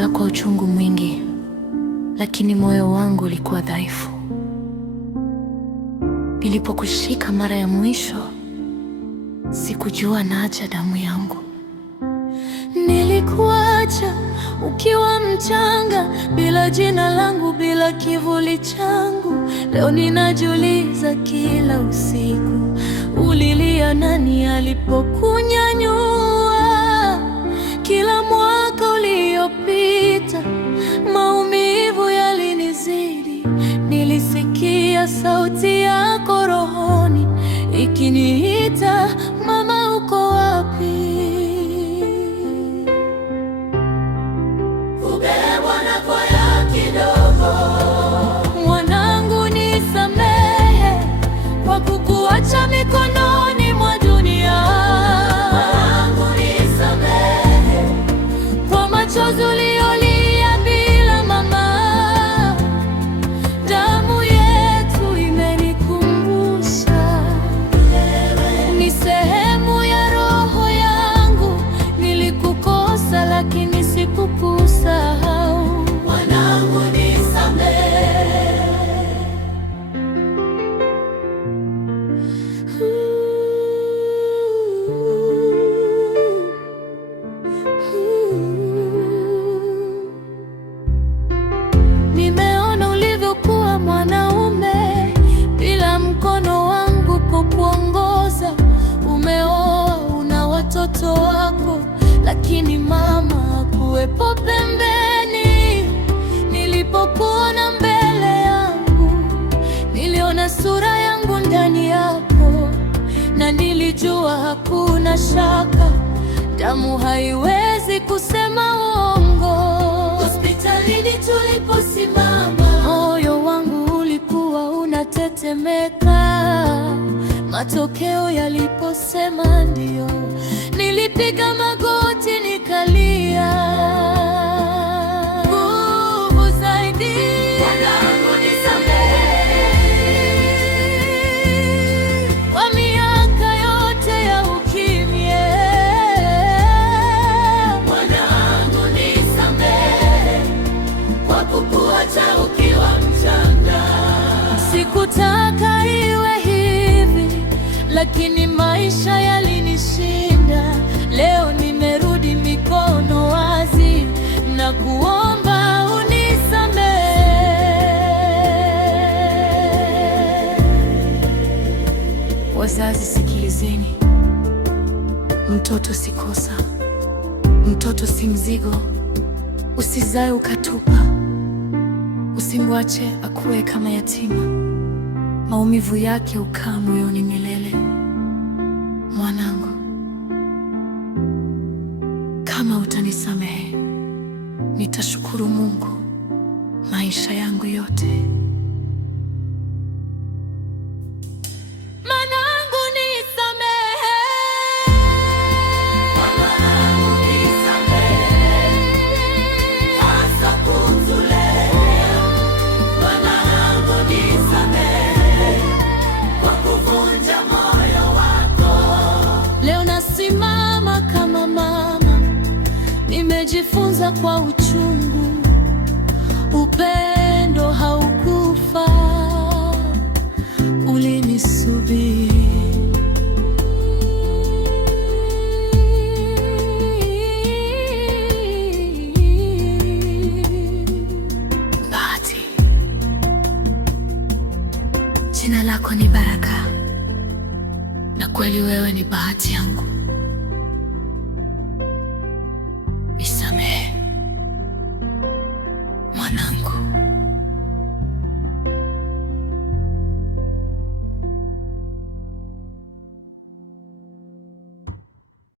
Nilijifunza kwa uchungu mwingi, lakini moyo wangu ulikuwa dhaifu. Nilipokushika mara ya mwisho, sikujua naacha damu yangu. Nilikuacha ukiwa mchanga, bila jina langu, bila kivuli changu. Leo ninajiuliza kila usiku, ulilia nani alipokunyanyua? Kila mwaka uliopita, maumivu yalinizidi. Nilisikia sauti yako rohoni ikiniita, mama, uko wapi? Ubebwa na kwaya kidogo. Mwanangu, nisamehe kwa kukuacha mikononi mwa dunia. Mwanangu, nisamehe kwa machozi uliolia bila mama. Damu yetu imenikumbusha ni sehemu ya roho yangu. Nilikukosa lakini sikukusahau. Mwanangu, nisamehe. Nimeona ulivyokuwa mwanaume bila mkono wangu kukuongoza. Umeoa, una watoto wako, lakini mama hakuwepo pembeni. Nilipokuona mbele yangu, niliona sura yangu ndani yako, na nilijua hakuna shaka, damu haiwezi kusema uongo. Hospitalini tuliposimama, moyo wangu ulikuwa unatetemeka. Matokeo yaliposema ndio, nilipiga magoti nikalia. Nguvu zaidi. Mwanangu, nisamehe kwa miaka yote ya ukimya. Mwanangu, nisamehe kwa kukuacha ukiwa mchanga. Sikutaka iwe hivi, lakini maisha yalinishinda. Leo nimerudi mikono wazi na kuomba unisamehe. Wazazi, sikilizeni. Mtoto si kosa, mtoto si mzigo. Usizae ukatupa, usimwache akuwe kama yatima. Maumivu yake ukaa moyoni milele. Mwanangu, kama utanisamehe, nitashukuru Mungu maisha yangu yote. Mwanangu, nisamehe. Mwanangu, nisamehe. Hasa kutulea. Mwanangu, nisamehe kwa kuvunja moyo wako. Leo nasimama kama mama, nimejifunza kwa uchungu. Upendo haukufa, ulinisubiri. Bahati, jina lako ni baraka, na kweli wewe ni bahati yangu.